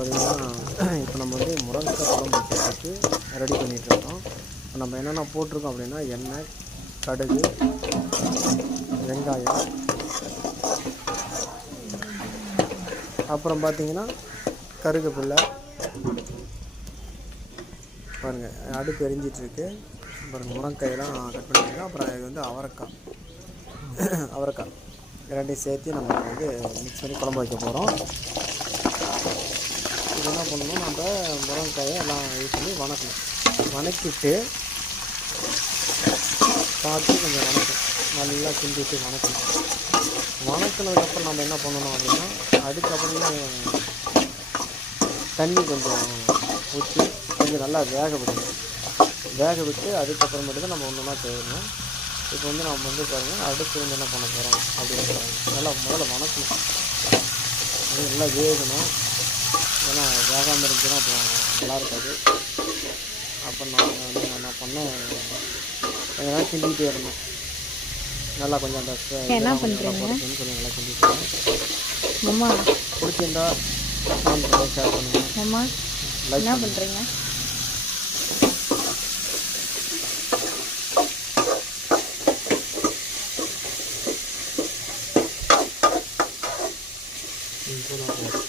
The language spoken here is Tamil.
பார்த்திங்கன்னா இப்போ நம்ம வந்து முருங்கைக்காய் குழம்பு வைக்கிறதுக்கு ரெடி பண்ணிகிட்ருக்கோம். இப்போ நம்ம என்னென்ன போட்டிருக்கோம் அப்படின்னா எண்ணெய், கடுகு, வெங்காயம், அப்புறம் பார்த்திங்கன்னா கருவேப்பிலை. பாருங்கள் அடுப்பு எரிஞ்சிட்ருக்கு. பாருங்கள் முருங்கைக்காயெல்லாம் கட் பண்ணியிருக்கேன். அப்புறம் இது வந்து அவரைக்காய் ரெண்டையும் சேர்த்து நம்ம வந்து மிக்ஸ் பண்ணி குழம்பு வைக்க போகிறோம். இது என்ன பண்ணணும், நம்ம முருங்கைக்காயை எல்லாம் இது பண்ணி வணக்கிட்டு பார்த்து கொஞ்சம் நல்லா கிண்டிட்டு வணக்கினதுக்கப்புறம் நம்ம என்ன பண்ணணும் அப்படின்னா அதுக்கப்புறமே தண்ணி கொஞ்சம் ஊற்றி கொஞ்சம் நல்லா வேக விட்டு அதுக்கப்புறமேட்டு தான் நம்ம ஒன்றுனா செய்யணும். இப்போ வந்து நம்ம வந்து பாருங்கள் அடுத்து வந்து என்ன பண்ண போகிறோம் அப்படின்னு நல்லா முதல்ல வணக்கணும். அது நல்லா வேகணும். ஏன்னா வேகாமல் இருந்துச்சுன்னா அப்புறம் நல்லா இருக்காது. அப்போ நான் வந்து என்ன பண்ணேன், கொஞ்சம் நேரம் கிண்டிகிட்டே இருந்தேன். நல்லா கொஞ்சம் அந்த என்ன பண்ணுறீங்க கொஞ்சம் நல்லா கிண்டிட்டு அம்மா பிடிச்சிருந்தா ஷேர் பண்ணுங்கள். அம்மா லைக் என்ன பண்ணுறீங்க? பண்ணுங்கள்.